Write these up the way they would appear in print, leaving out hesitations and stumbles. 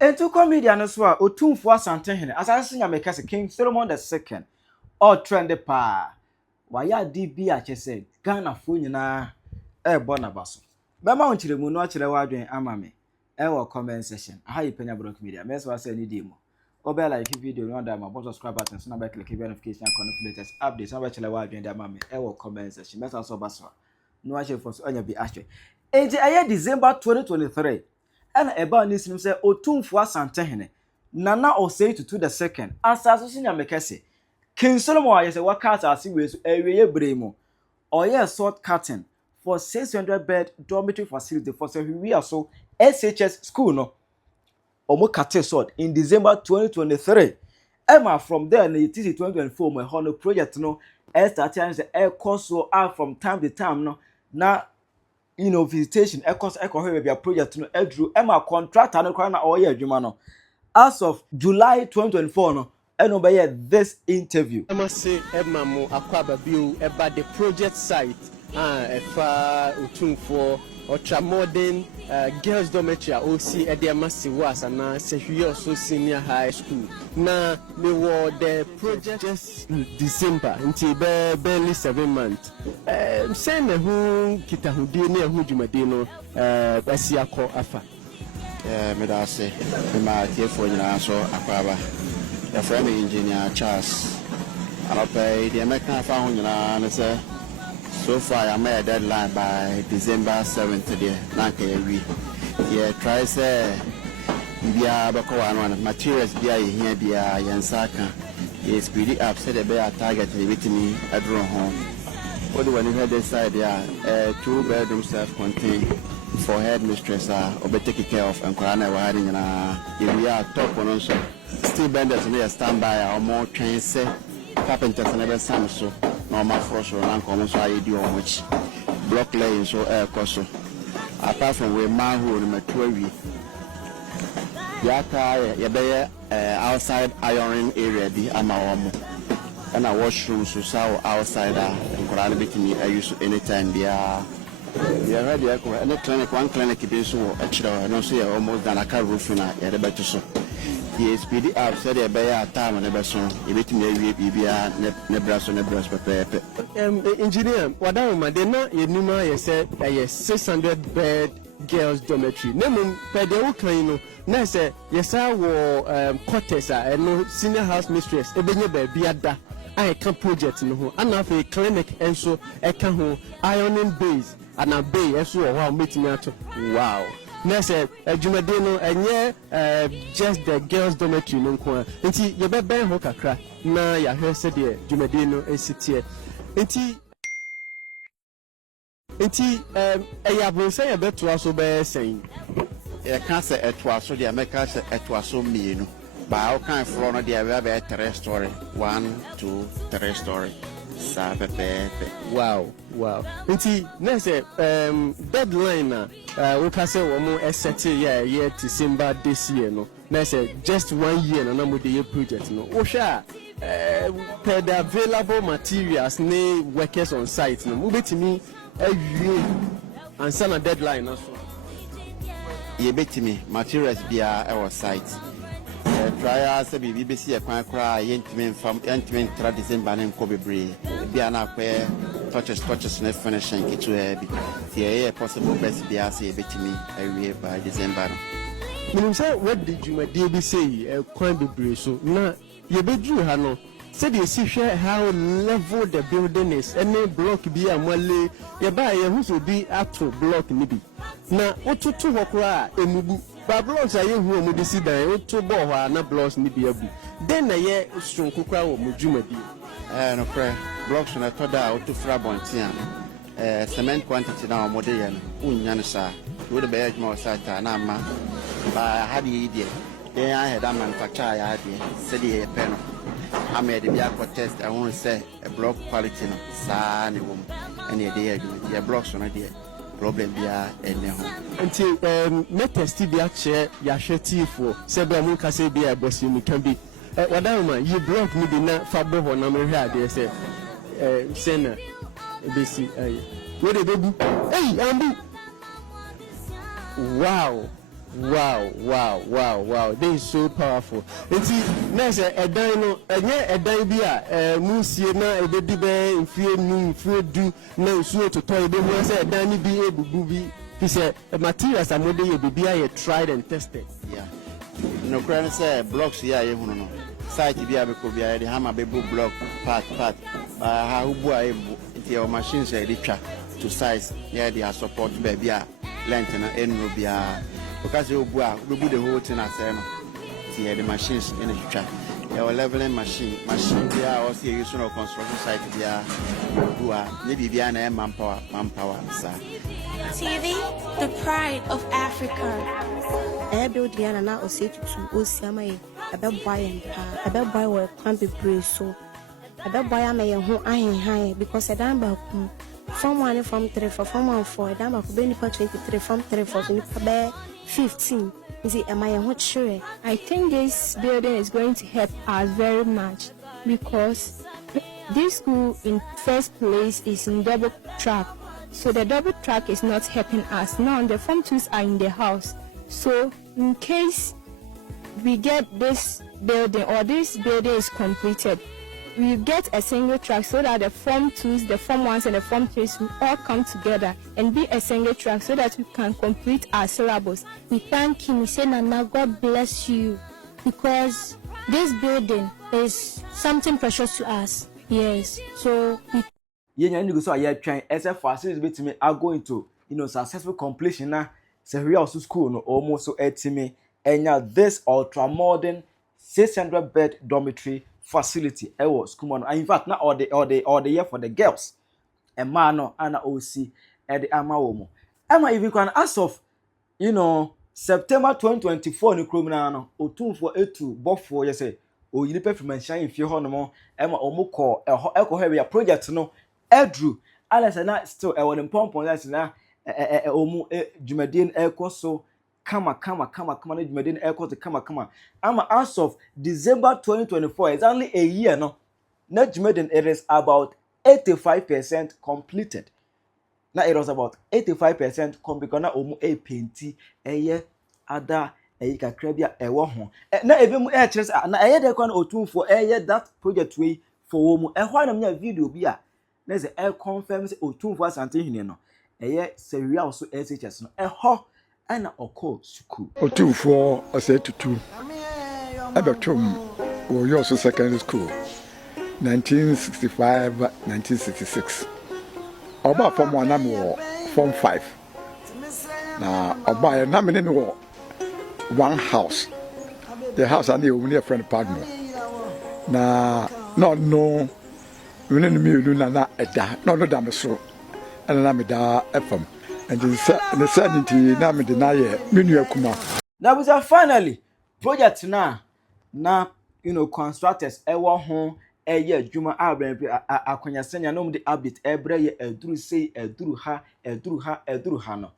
Into comedian no so Otumfuo Asantehene asase nya make say King Solomon II or trend pa waya DB achese Ghana fo nyina born baso bema onchire mu no achire wadwen amame wo comment section aha yi Penyah block media me so say ni demo obe like video no under my subscribe button so na be click notification icon for latest updates na be chire wadwen da amame wo comment section me so baso no achire for so anya bi ahwe eje aye December 2023 and eba ni sim say Otumfuo Asantehene Nana Osei to the second asase sinya mekese King Solomon aye say workout asi we so ewiye bremo oye short curtain for 600 bed dormitory facility for Sefwi SHS school no omo kate sort in December 2023 Emma from there in 2024 my honor project no starting say course so out from time to time no na visitation course we be project no edru Emma contractor no na oye adwuma no as of July 2024 no eno be this interview I must say Emma mo akwaba bio about the project site efa Otumfuo modern girls dormitory OC Ediamasi was and Sefwi senior high school na me were the project just December until barely 7 months say na hu kita hudi na hu dwumade no asiakọ afa me da say me ma tiefo nyina so akwaba the friend engineer Charles pay the American fa hu nyina na say so far I made a deadline by December 7th there na ka we yeah try say bia bako one materials bia here bia yansaka is speed up say the be target with me adro home what do we head inside there 2-bedroom self-contained for headmistress or take care of and Korana wedding na if we are top on so still benders near standby or more train say carpenters never some so normal frost or non-common so I do on which block laying so air cost apart from where man who in my 12 yaka outside ironing area the amawomo and a washroom so outside and Korana between I use anytime there. Yeah, ready. Any clinic, one clinic is so actually, I don't see almost than a car roof in a better so. He is speedy up, said a bear time on the best song. If it may be Nebraska, engineer, what I am, they know you knew my said a 600 bed girls dormitory. Name Pedro Claino. Now say, yes, I were quarters and no senior house mistress, a baby ada. I can project no, and have a clinic and so I can hold ironing base. And a bay as well meeting out. Wow. Next, Jumadino, and just the girls' dormitory no kwa. Inti you be ben hokakra. Na ya heard said Jumadino ACT. Inti ya bro say a bit to us be saying. I can't say it was so the America say it was so me no. But how can floor no there we be 3 story. 1, 2, 3 story. Wow. Inti next deadline we can say one more set year December this year no. Next just 1 year na mo dey project no. O sha per the available materials ne workers on site no. Mo betimi awie ansa na deadline na so. Ye betimi materials bia e was site. Try say BBC a kwan kra yentime from yentime tra December na nko bebre bia na kwe touches na finishing kitu bi tie possible best bia say betimi awie by December no menim say what did you dey say kwan bebre so na ye bedru ha no said you see how level the building is any block bi amale ye ba ye hu so bi ato block ni bi na otutu hokra emubu ba blocks aye hu o mudi sidan otu bo ho na blocks ni bi abu den na ye sonko kra wo mudwumadi no prayer blocks na to da otu fra bontia cement quantity na o mode ye no unya no sa we be edma o sata na ma ba hadi ide den I had a manufacturer ya de said ye pen I made the biako test I won't say a block quality no sa ni wom and ye dey do ye blocks on there problem bia ene ho until me test bi ache ya hwetifo se be mu ka se bi e bosi mu kan bi wadama you block me bi na fa bo ho na me hwe ade se sena besi we dey bebu hey ambu wow Wow. This is so powerful. It's nice a dino, a dibia, Musia, a baby bear, in fear, moon, fear do, no, so to toy, they was a Danny be able to be. He said, materials are more than be tried and tested. Yeah. No, Granny said, blocks, yeah, you know. Site be able to be a hammer baby block, part, how boy, your machines are richer to size, yeah, they are support baby, length and end will be because you will do the whole thing at see the machines in the future. Your leveling machine, they are also using a construction site, they are who are maybe beyond manpower, sir. TV, the pride of Africa. Build Diana now or say to Osiama, a bad boy and a bad boy will can't be brave so. A bad boy I may who I ain't high because I damn from 1 from 3 for from 1 4, a damn of 23 from 3 for 15. Is it am I not sure? I think this building is going to help us very much because this school in first place is in double track. So the double track is not helping us. Now the form twos are in the house. So in case we get this building or this building is completed, we get a single track so that the form twos, the form ones and the form threes will all come together and be a single track so that we can complete our syllabus. We thank him. We say, Nana, God bless you, because this building is something precious to us. Yes. So we so I trying as a facility bit me are going to successful completion now. So we also school no almost so me and now this ultra modern 600 bed dormitory facility school man. In fact, now all the year for the girls and man no ana OC at the ama if you can as of September 2024 ni kromina no Otumfuo etu bofo ye say o yiri performance shine fie ho no mo ema omukọ ehwe project no Edru Alex na still e won pompon that na omu dwumadien ekoso kama na dwumadien ekoso kama ama as of December 2024 is only a year no na dwumadien it is about 85% completed. Now it was about 85% because na omu painti eye ada kakra bia ewo ho na ebemu chese na eye de kwa Otumfuo that project we for omu ehwa na me video bi na ze confirm say Otumfuo Asantehene no Sefwi SHS no ehọ ana okọ school Otumfuo Asantehene abetom wo Yoso Secondary School 1965-1966 oba form 1 am wo form 5 na oba na me ne wo one house the house and you near friend partner na no we no me na eda no da so na me da FM and the sanity na me na ye menu akuma now we are finally project na contractors ewo ho adwuma akwanya senya no de update ebre ye eduru sei eduru ha no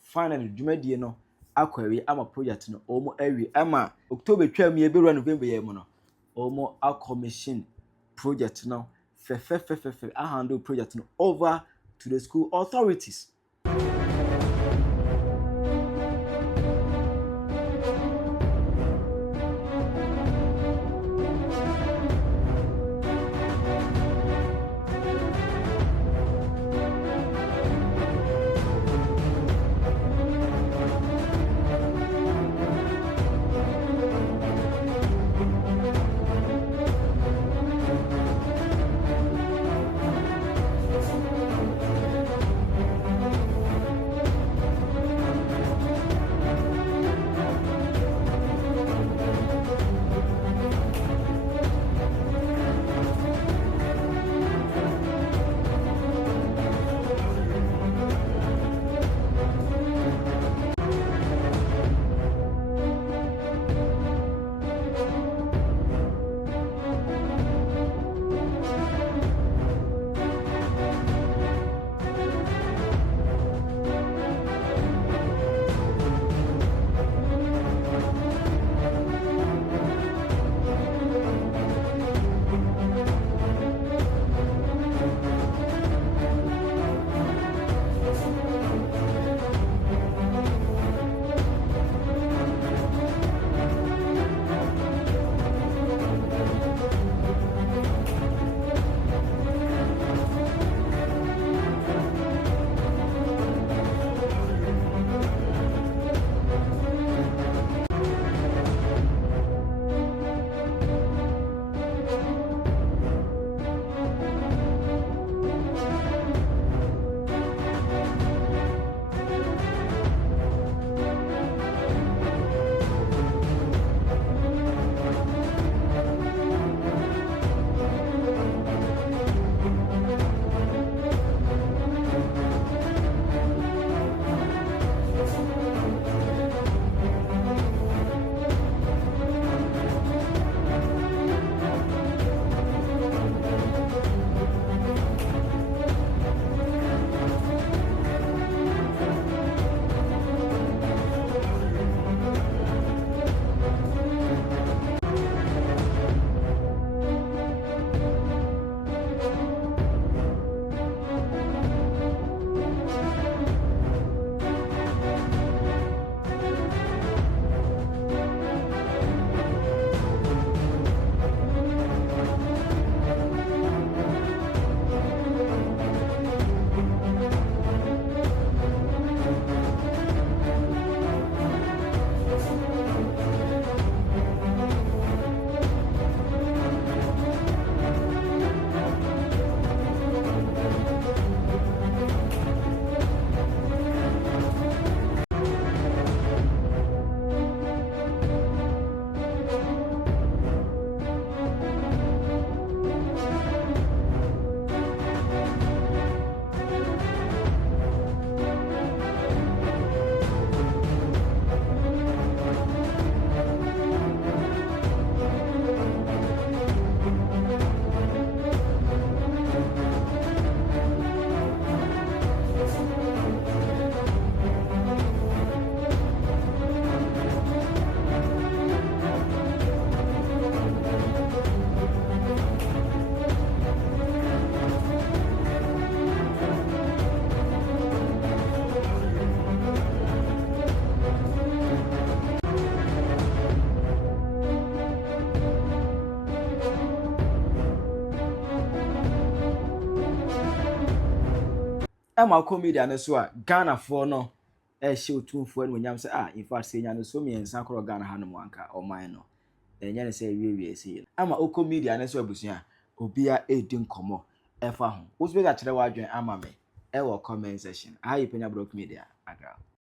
finally dwumadie no akwawi ama project no omo awi ama October twam ye be November ye mo no omo a commission project no fe a handle project no over to the school authorities. Emma comedian no so a Ghana for no she Otumfuo no nyam say in fact say nya no so me ensa kro Ghana ha no anka o man no enya ne say wie say ama o comedian no so abusua obia edin komo efa ho wo so be ga kire wa adwen ama me e wo comment section ayi Penyah Broke Media agra